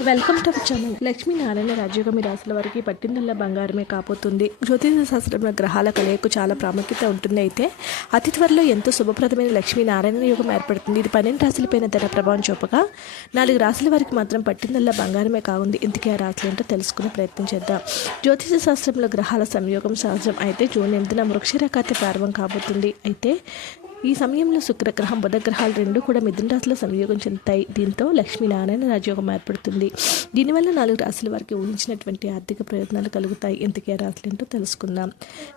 Welcome to our channel. Lakshminarayana రాజయోగం మీ రాశుల వారికి పట్టిందల్లా బంగారమే కాబోతుంది. జ్యోతిష శాస్త్రంలో గ్రహాల కలయికు చాలా ప్రాముఖ్యత ఉంటుంది. అయితే అతి త్వరలో ఎంతో శుభప్రదమైన లక్ష్మీనారాయణ యోగం ఏర్పడుతుంది. ఇది 12 రాశులపైన ధన ప్రభావం చూపగా 4 రాశుల వారికి మాత్రం పట్టిందల్లా బంగారమే కావుంది. ఇంతకీ ఆ రాశులు ఏంటో తెలుసుకునే ప్రయత్నం చేద్దాం. జ్యోతిష శాస్త్రంలో గ్రహాల సంయోగం సహజం. అయితే జూన్ 8న వృక్షరేఖాతి ప్రారంభం కాబోతుంది. అయితే ఈ సమయంలో శుక్రగ్రహం బుధగ్రహాలు రెండు కూడా మిథున రాశిలో సంయోగం చెందుతాయి. దీంతో లక్ష్మీనారాయణ రాజయోగం ఏర్పడుతుంది. దీనివల్ల 4 రాశుల వారికి ఊహించినటువంటి ఆర్థిక ప్రయోజనాలు కలుగుతాయి. ఇంతకీ రాశులు ఏంటో తెలుసుకుందాం.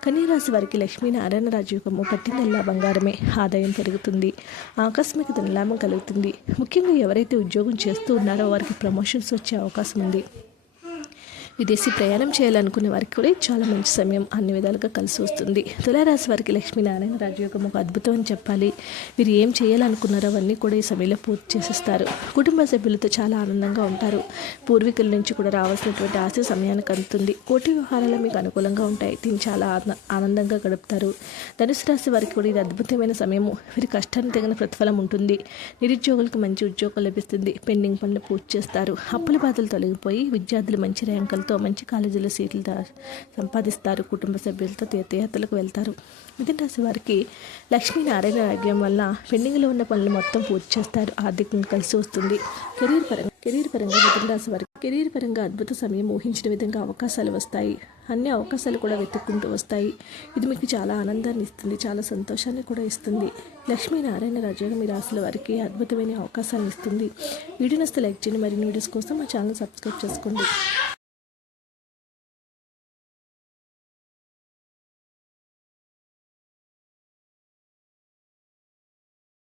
కన్యా రాశి వారికి లక్ష్మీనారాయణ రాజయోగము పట్టిందల్లా బంగారమే. ఆదాయం పెరుగుతుంది, ఆకస్మిక ధనలాభం కలుగుతుంది. ముఖ్యంగా ఎవరైతే ఉద్యోగం చేస్తూ ఉన్నారో వారికి ప్రమోషన్స్ వచ్చే అవకాశం ఉంది. విదేశీ ప్రయాణం చేయాలనుకునే వారికి కూడా చాలా మంచి సమయం, అన్ని విధాలుగా కలిసి వస్తుంది. తులారాశి వారికి లక్ష్మీనారాయణ రాజయోగం ఒక అద్భుతం అని చెప్పాలి. వీరు ఏం చేయాలనుకున్నారో అవన్నీ కూడా ఈ సమయంలో పూర్తి చేసేస్తారు. కుటుంబ సభ్యులతో చాలా ఆనందంగా ఉంటారు. పూర్వీకుల నుంచి కూడా రావాల్సినటువంటి ఆశ సమయానికి అందుతుంది. కోటి వ్యవహారాలు మీకు అనుకూలంగా ఉంటాయి. దీన్ని చాలా ఆనందంగా గడుపుతారు. ధనుసు రాశి వారికి కూడా ఇది అద్భుతమైన సమయము. వీరి కష్టానికి తగిన ప్రతిఫలం ఉంటుంది. నిరుద్యోగులకు మంచి ఉద్యోగం లభిస్తుంది. పెండింగ్ పనులు పూర్తి చేస్తారు. అప్పుల బాధలు తొలగిపోయి విద్యార్థులు మంచి ర్యాంకులు మంచి కాలేజీలో సీట్లు సంపాదిస్తారు. కుటుంబ సభ్యులతో తీర్థయాత్రలకు వెళ్తారు. మిథున రాశి వారికి లక్ష్మీనారాయణ రాజ్యం వల్ల పెండింగ్లో ఉన్న పనులు మొత్తం పూర్తి చేస్తారు. ఆర్థికంగా కలిసి వస్తుంది. కెరీర్ పరంగా మిథున రాశి వారికి కెరీర్ పరంగా అద్భుత సమయం. ఊహించిన విధంగా అవకాశాలు వస్తాయి. అన్ని అవకాశాలు కూడా వెతుక్కుంటూ వస్తాయి. ఇది మీకు చాలా ఆనందాన్ని ఇస్తుంది, చాలా సంతోషాన్ని కూడా ఇస్తుంది. లక్ష్మీనారాయణ రాజయోగం మీ రాశుల వారికి అద్భుతమైన అవకాశాన్ని ఇస్తుంది. వీడియోని లైక్ చేయండి. మరిన్ని వీడియోస్ కోసం మా ఛానల్ సబ్స్క్రైబ్ చేసుకోండి.